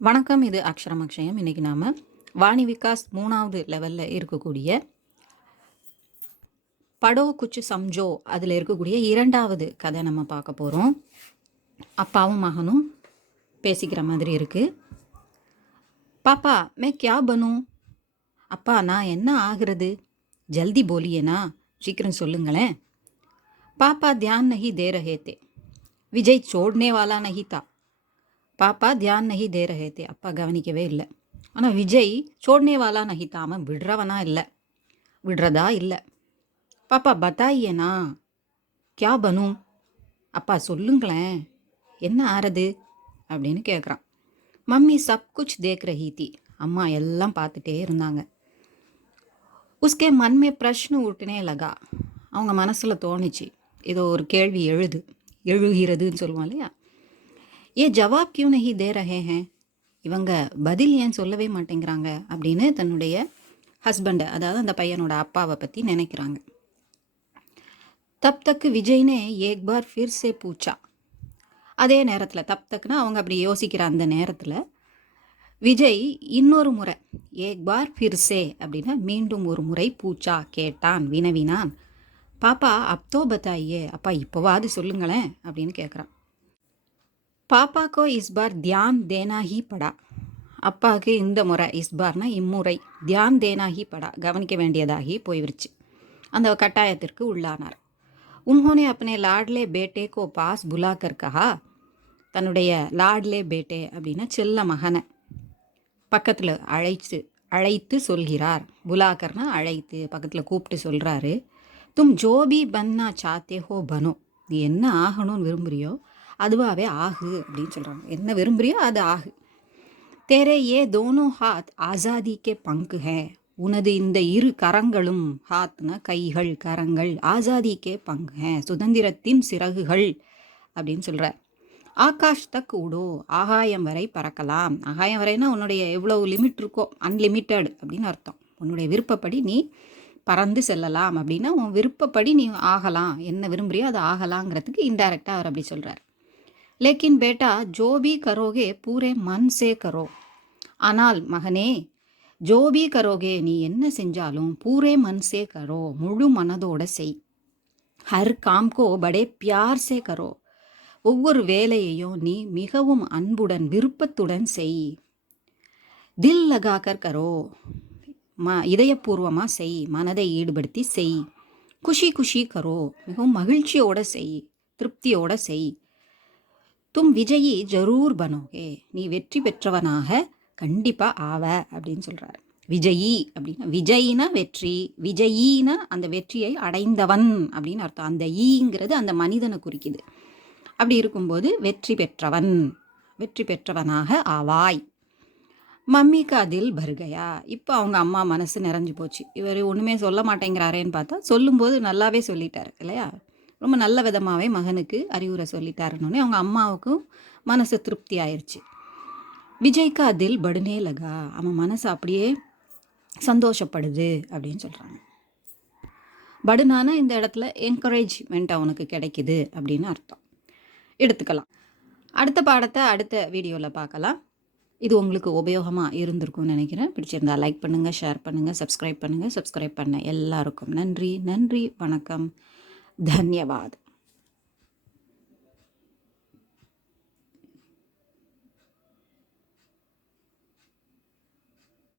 வணக்கம். இது அக்ஷரம் அக்ஷயம். இன்றைக்கி நாம் வாணி விகாஸ் 3வது லெவலில் இருக்கக்கூடிய படோ குச்சு சம்ஜோ அதில் இருக்கக்கூடிய 2வது கதை நம்ம பார்க்க போகிறோம். அப்பாவும் மகனும் பேசிக்கிற மாதிரி இருக்குது. பாப்பா மே கியா பனு, அப்பா நான் என்ன ஆகிறது, ஜல்தி போலியேனா, சீக்கிரம் சொல்லுங்களேன். பாப்பா தியான் நஹி தே ரஹே தே, விஜய் சோட்னே வாலா நஹி தா. பாப்பா தியான் நஹி தே ரஹே தே, அப்பா கவனிக்கவே இல்லை. ஆனால் விஜய் சோட்னே வாலா நஹி தா, அவன் விடுறவனா இல்லை, விடுறதா இல்லை. பாப்பா பத்தாயியேனா கியா பனு, அப்பா சொல்லுங்களேன் என்ன ஆறது அப்படின்னு கேட்குறான். மம்மி சப் குச் தேக் ரஹி தி, அம்மா எல்லாம் பார்த்துட்டே இருந்தாங்க. உஸ்கே மன்மே பிரஷ்ன உட்னே லகா, அவங்க மனசில் தோணுச்சு, ஏதோ ஒரு கேள்வி எழுகிறதுன்னு சொல்லுவோம் இல்லையா. ஏ ஜவாப் கியூ நஹி தே ரஹே ஹே, இவங்க பதில் ஏன் சொல்லவே மாட்டேங்கிறாங்க அப்படின்னு தன்னுடைய ஹஸ்பண்டை, அதாவது அந்த பையனோட அப்பாவை பற்றி நினைக்கிறாங்க. தப் தக்கு விஜய்னே ஏக் பார் ஃபிர் சே பூச்சா, அதே நேரத்தில் தப் தக்குன்னா அவங்க அப்படி யோசிக்கிற அந்த நேரத்தில் விஜய் இன்னொரு முறை ஏக் பார் ஃபிர் சே அப்படின்னா மீண்டும் ஒரு முறை பூச்சா கேட்டான், வினவினான். பாப்பா அப்தோ பத்தாயே, அப்பா இப்போவாது சொல்லுங்களேன் அப்படின்னு கேட்குறான். பாப்பா கோ இஸ் பார் தியான் தேனா ஹி படா, அப்பாவுக்கு இந்த முறை, இஸ்பார்னா இம்முறை, தியான் தேனா ஹி படா, கவனிக்க வேண்டியதாகி போயிடுச்சு, அந்த கட்டாயத்திற்கு உள்ளானார். உன்ஹோனே அப்பனே லாட்லே பேட்டே கோ பாஸ் புலாக்கர் கஹா, தன்னுடைய லாட்லே பேட்டே அப்படின்னா செல்ல மகனை பக்கத்தில் அழைத்து சொல்கிறார். புலாக்கர்னா அழைத்து பக்கத்தில் கூப்பிட்டு சொல்கிறாரு. தும் ஜோபி பன்னா சாத்தே ஹோ பனோ, நீ என்ன ஆகணும்னு விரும்புகிறியோ அதுவாகவே ஆகு அப்படின்னு சொல்கிறாங்க. என்ன விரும்புகிறியோ அது ஆகு. தேரே ஏ தோனோ ஹாத் ஆசாதி கே பங்கு ஹே, உனது இந்த இரு கரங்களும், ஹாத்னா கைகள், கரங்கள், ஆசாதி கே பங்கு ஹே, சுதந்திரத்தின் சிறகுகள் அப்படின்னு சொல்கிறார். ஆகாஷ் தக் உடோ, ஆகாயம் வரை பறக்கலாம். ஆகாயம் வரைனா உன்னுடைய எவ்வளவு லிமிட் இருக்கோ, அன்லிமிட்டெட் அப்படின்னு அர்த்தம். உன்னுடைய விருப்பப்படி நீ பறந்து செல்லலாம் அப்படின்னா உன் விருப்பப்படி நீ ஆகலாம், என்ன விரும்புறியோ அது ஆகலாங்கிறதுக்கு இன்டைரக்டாக அவர் அப்படி சொல்கிறார். லேக்கின் பேட்டா ஜோபி கரோகே பூரே மன் சே கரோ, ஆனால் மகனே ஜோபி கரோகே, நீ என்ன செஞ்சாலும் பூரே மன் சே கரோ, முழு மனதோட செய். ஹர் காம் கோ படே பியார் சே கரோ, ஒவ்வொரு வேலையையும் நீ மிகவும் அன்புடன் விருப்பத்துடன் செய். தில் லகாக்கர் கரோ, இதயபூர்வமாக செய், மனதை ஈடுபடுத்தி செய். குஷி குஷி கரோ, மிகவும் மகிழ்ச்சியோட செய், திருப்தியோட செய். தும் விஜயி ஜரூர் பனோகே, நீ வெற்றி பெற்றவனாக கண்டிப்பாக ஆவ அப்படின்னு சொல்கிறார். விஜயி அப்படின்னா, விஜயினா வெற்றி, விஜயினா அந்த வெற்றியை அடைந்தவன் அப்படின்னு அர்த்தம். அந்த ஈங்கிறது அந்த மனிதனை குறிக்குது. அப்படி இருக்கும்போது வெற்றி பெற்றவனாக ஆவாய். மம்மிக்கு அதில் பருகையா, இப்போ அவங்க அம்மா மனசு நிறைஞ்சு போச்சு. இவர் ஒன்றுமே சொல்ல மாட்டேங்கிறாரேன்னு பார்த்தா சொல்லும்போது நல்லாவே சொல்லிட்டார் இல்லையா. ரொம்ப நல்ல விதமாகவே மகனுக்கு அறிவுரை சொல்லிட்டாருன்னொன்னே அவங்க அம்மாவுக்கும் மனசு திருப்தி ஆயிடுச்சு. விஜய்க்கு அதில் படுனே லகா, அவன் மனசு அப்படியே சந்தோஷப்படுது அப்படின்னு சொல்கிறாங்க. படுனானா இந்த இடத்துல என்கரேஜ்மெண்ட் அவனுக்கு கிடைக்குது அப்படின்னு அர்த்தம் எடுத்துக்கலாம். அடுத்த பாடத்தை அடுத்த வீடியோவில் பார்க்கலாம். இது உங்களுக்கு உபயோகமாக இருந்திருக்கும்னு நினைக்கிறேன். பிடிச்சிருந்தா லைக் பண்ணுங்கள், ஷேர் பண்ணுங்கள், சப்ஸ்கிரைப் பண்ண எல்லாருக்கும் நன்றி. வணக்கம், தன்யவாத்.